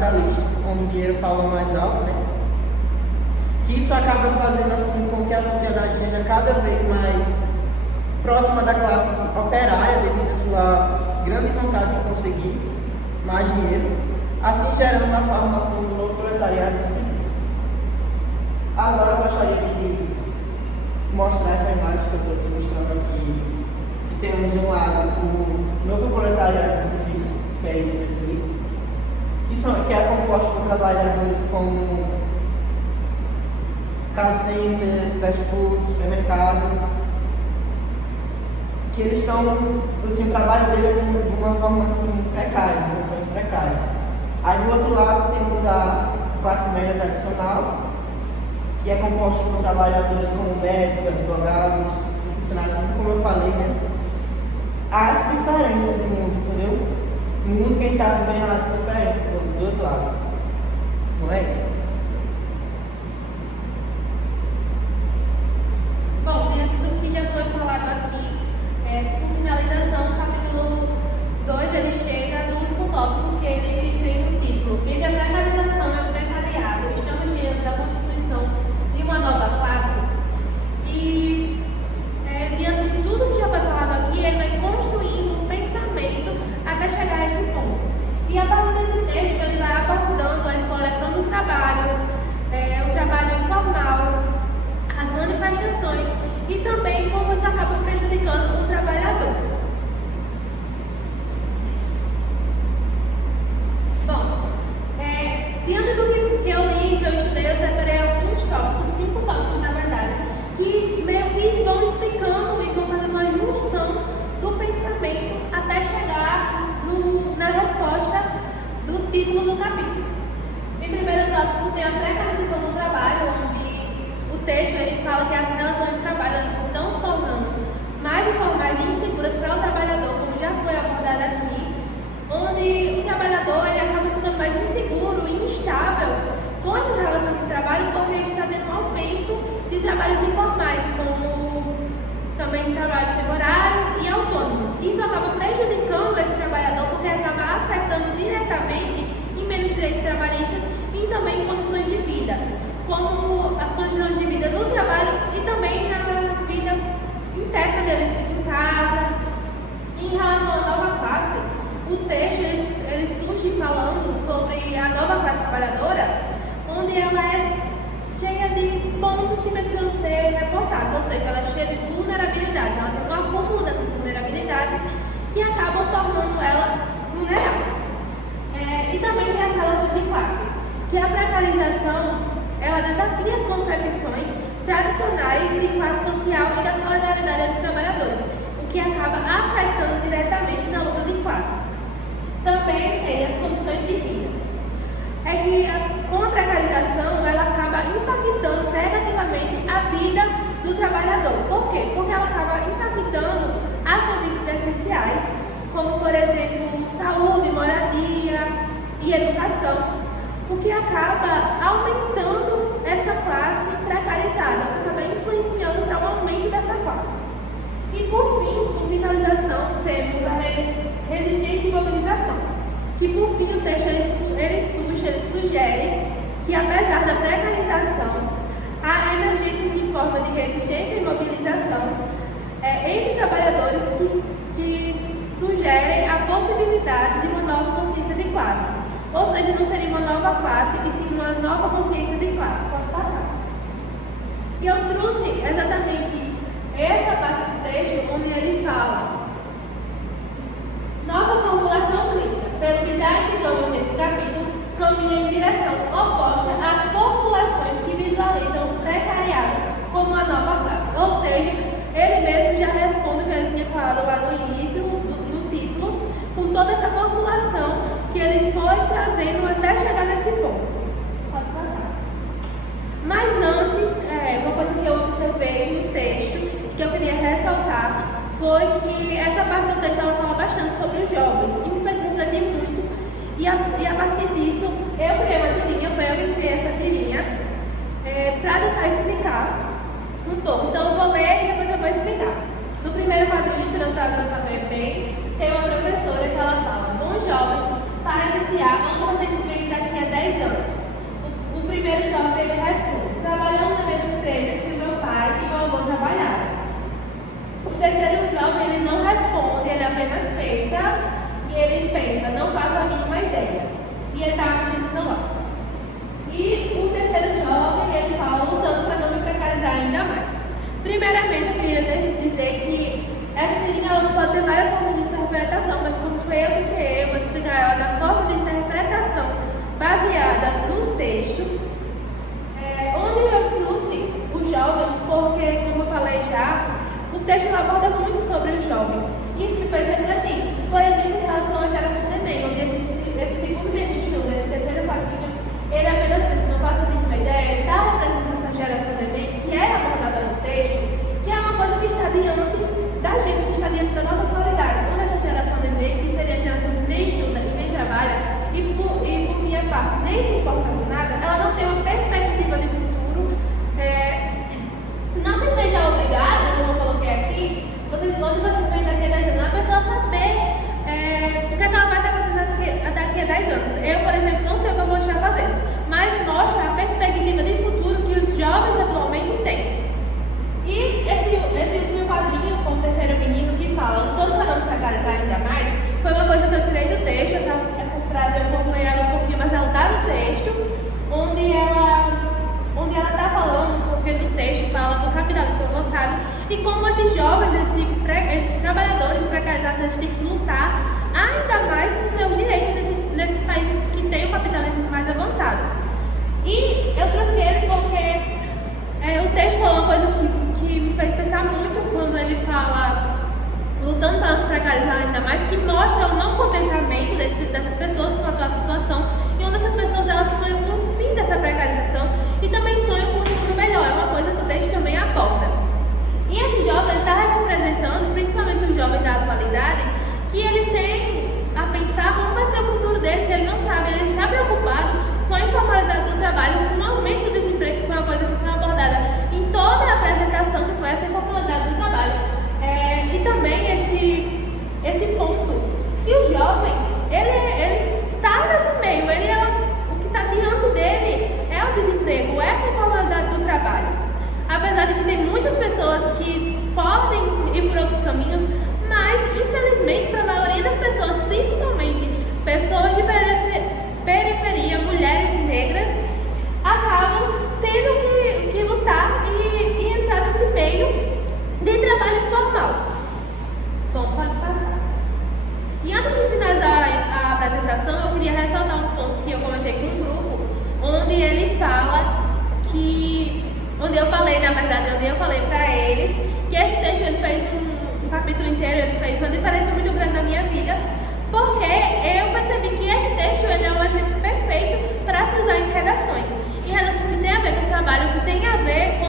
capitalista, onde o dinheiro fala mais alto, né? Que isso acaba fazendo assim com que a sociedade esteja cada vez mais próxima da classe operária, devido à sua grande vontade de conseguir mais dinheiro, assim gerando uma formação do novo proletariado de serviço. Agora eu gostaria de mostrar essa imagem que eu trouxe mostrando aqui, que temos de um lado o novo proletariado de serviço, que é esse aqui, que é composto por trabalhadores como call center, fast food, supermercado, que eles estão, assim, o trabalho dele é de uma forma assim precária, em condições precárias. Aí do outro lado temos a classe média tradicional, que é composta por trabalhadores como médicos, advogados, funcionários, como eu falei, né? Há essa diferença no mundo, entendeu? No mundo quem está vivendo há essa diferença dos dois lados. Não é isso? Bom, dentro do que já foi falado aqui, por finalização, o capítulo 2 ele chega no último tópico que ele tem o título: Entre a precarização e o precariado, estamos diante da constituição de uma nova classe. E diante de tudo que já foi falado aqui, ele vai construindo um pensamento até chegar a esse ponto. E a partir desse texto, ele vai abordando a exploração do trabalho, o trabalho informal, as manifestações e também como isso acaba prejudicando o trabalhador. Bom, diante do que eu li, que eu estudei, eu separei alguns tópicos, 5 tópicos na verdade, que meio que vão explicando e vão fazendo uma junção do pensamento até chegar na resposta do título do capítulo. Em primeiro tópico tem a precarização do trabalho, onde o texto ele fala que as relações de trabalho elas estão se tornando mais informais e inseguras para o trabalhador, como já foi abordado aqui, onde o trabalhador ele acaba ficando mais inseguro e instável com essas relações de trabalho, porque ele está tendo um aumento de trabalhos informais, como também trabalhos temporários e autônomos. Isso acaba prejudicando esse trabalhador, porque acaba afetando diretamente em menos direitos trabalhistas e também em condições de vida, como as condições de vida no trabalho e também na vida interna deles em casa. Em relação à nova classe, o texto ele surge falando sobre a nova classe trabalhadora, onde ela é cheia de pontos que precisam ser reforçados, ou seja, ela é cheia de vulnerabilidades, ela tem um acúmulo dessas vulnerabilidades que acabam tornando ela vulnerável. E também tem as relações de classe, que a precarização ela desafia as concepções tradicionais de classe social e da solidariedade entre trabalhadores, o que acaba afetando diretamente na luta de classes. Também tem as condições de vida. É que com a precarização ela acaba impactando negativamente a vida do trabalhador. Por quê? Porque ela acaba impactando as serviços essenciais, como por exemplo saúde, moradia e educação, o que acaba aumentando essa classe precarizada, acaba influenciando para o aumento dessa classe. E por fim, por finalização, temos a resistência e mobilização, que por fim o texto ele sugere que apesar da precarização, há emergências em forma de resistência e mobilização entre trabalhadores que sugerem a possibilidade de uma nova consciência de classe. Ou seja, não seria uma nova classe, e sim uma nova consciência de classe. Pode passar. E eu trouxe exatamente essa parte do texto onde ele fala: nossa formulação crítica, pelo que já indicamos nesse capítulo, caminha em direção oposta às formulações que visualizam o precariado como uma nova classe. Ou seja, ele mesmo já responde o que ele tinha falado lá no início, no título, com toda essa formulação que ele foi trazendo até chegar nesse ponto. Pode passar. Mas antes, uma coisa que eu observei no texto, que eu queria ressaltar, foi que essa parte do texto ela fala bastante sobre os jovens, e me fez refletir muito. E a partir disso, eu criei uma tirinha, foi eu que criei essa tirinha, para tentar explicar um pouco. Então eu vou ler e depois eu vou explicar. No primeiro quadrinho que eu estou dando para ver, tem uma professora que ela fala: bons jovens, para iniciar, vamos vocês se bem daqui certeza, não faço a mínima ideia. E ele estava mexendo no celular. E o terceiro jovem, ele fala lutando para não me precarizar ainda mais. Primeiramente, eu queria dizer que essa técnica ela não pode ter várias formas de interpretação, mas como foi eu que criei, eu vou explicar ela da forma de interpretação baseada no texto, onde eu trouxe os jovens, porque, como eu falei já, o texto aborda muito sobre os jovens. E isso me fez refletir. Por exemplo, em relação à geração neném, onde esse segundo menino, esse terceiro quadrinho, ele apenas pensa, não faço a mínima ideia, ele está representando essa geração neném, que é abordada no texto, que é uma coisa que está diante da gente, que está diante da nossa autoridade. Quando essa geração neném, que seria a geração que nem estuda e nem trabalha, e por minha parte nem se importa com nada, ela não tem uma perspectiva de futuro. Não que seja obrigada, como eu coloquei aqui, onde vocês vêm daqui a 10 anos, a pessoa saber o que ela vai estar fazendo daqui a 10 anos. Eu, por exemplo, não sei o que eu vou estar fazendo, mas mostra a perspectiva de futuro que os jovens atualmente têm. E esse último quadrinho com o terceiro menino que fala, lutando para não precarizar ainda mais, foi uma coisa que eu tirei do texto. Essa frase eu vou ler ela um pouquinho, mas ela está no texto, onde ela está falando, porque no texto fala do capitalismo avançado e como esses jovens, esses trabalhadores precarizados, eles têm que lutar ainda mais por seus direitos nesses países que têm o capitalismo mais avançado. E eu trouxe ele porque o texto falou uma coisa que me fez pensar muito quando ele fala lutando para não se precarizar ainda mais, que mostra o não contentamento dessas pessoas com a atual situação e onde essas pessoas elas sonham com o fim dessa precarização e também sonham com um mundo melhor. É uma coisa que o texto também aborda. E esse jovem está representando, principalmente o jovem da atualidade, que ele tem a pensar como vai ser o futuro dele, que ele não sabe, ele está preocupado com a informalidade do trabalho, com o aumento do desemprego, que foi uma coisa que foi abordada em toda a apresentação, que foi essa informalidade do trabalho. E também esse ponto que o jovem, ele está nesse meio, o que está diante dele é o desemprego, essa informalidade do trabalho. Apesar de que tem muitas pessoas que podem ir por outros caminhos, mas infelizmente para a maioria das pessoas, principalmente pessoas de periferia, mulheres negras, acabam tendo que lutar e entrar nesse meio de trabalho informal. Bom, pode passar. E antes de finalizar a apresentação, eu queria ressaltar um ponto que eu comentei com um grupo, onde ele fala onde eu falei para eles que esse texto ele fez um capítulo inteiro, ele fez uma diferença muito grande na minha vida, porque eu percebi que esse texto